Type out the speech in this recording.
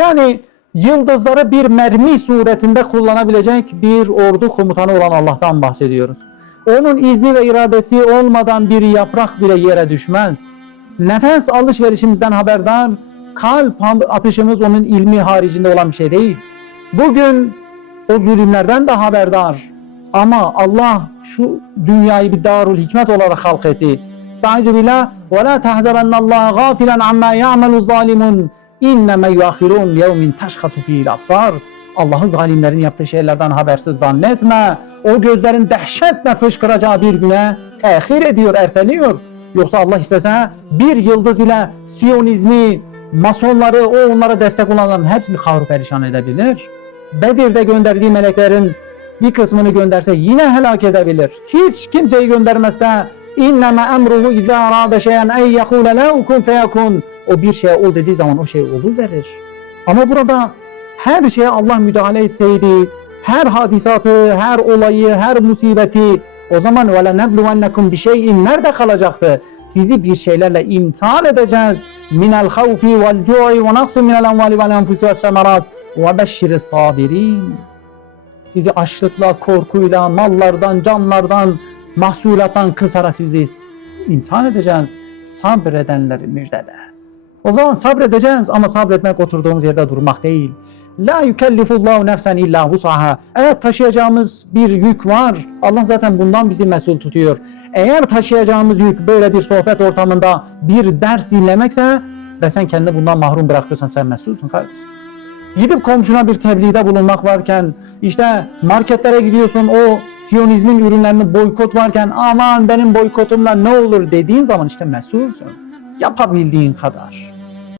Yani yıldızları bir mermi suretinde kullanabilecek bir ordu komutanı olan Allah'tan bahsediyoruz. Onun izni ve iradesi olmadan bir yaprak bile yere düşmez. Nefes alışverişimizden haberdar, kalp atışımız onun ilmi haricinde olan bir şey değil. Bugün o zulümlerden de haberdar. Ama Allah şu dünyayı bir darul hikmet olarak halk etti. Estaizu billah ve la tahzebenna Allah gafilen amma ya'melu inneme yuakhirun yevmin teşhasu fi'l absar. Allah'ı zalimlerin yaptığı şeylerden habersiz zannetme. O gözlerin dehşetle fışkıracağı bir güne tehir ediyor, erteliyor. Yoksa Allah istese bir yıldız ile Siyonizmi, masonları, o onlara destek olanların hepsini kahru perişan edebilir. Bedir'de gönderdiği meleklerin bir kısmını gönderse yine helak edebilir. Hiç kimseyi göndermezse inneme emruhu izâ arâde şeyen ey yekûle lehu kun feyekun. O bir şeye ol dediği zaman o şey verir. Ama burada her şeye Allah müdahale etseydi, her hadisatı, her olayı, her musibeti o zaman وَلَا نَبْلُوَنَّكُمْ bir şeyin nerede kalacaktı? Sizi bir şeylerle imtihan edeceğiz. مِنَ الْخَوْفِ وَالْجُوعِ وَنَقْصٍ مِنَ الْاَمْوَالِ وَالْاَنْفُسِ وَالثَّمَرَاتِ وَبَشِّرِ الصَّابِرِينَ Sizi açlıkla, korkuyla, mallardan, canlardan, mahsulattan kısarak sizi imtihan edeceğiz. Sabredenleri müjdele. O zaman sabredeceğiz ama sabretmek oturduğumuz yerde durmak değil. La yükellifullahu nefsen illa vusaha. Evet taşıyacağımız bir yük var. Allah zaten bundan bizi mesul tutuyor. Eğer taşıyacağımız yük böyle bir sohbet ortamında bir ders dinlemekse ve sen kendini bundan mahrum bırakıyorsan sen mesulsun kardeşim. Gidip komşuna bir tebliğde bulunmak varken işte marketlere gidiyorsun o Siyonizmin ürünlerini boykot varken aman benim boykotumla ne olur dediğin zaman işte mesulsün. Yapabildiğin kadar.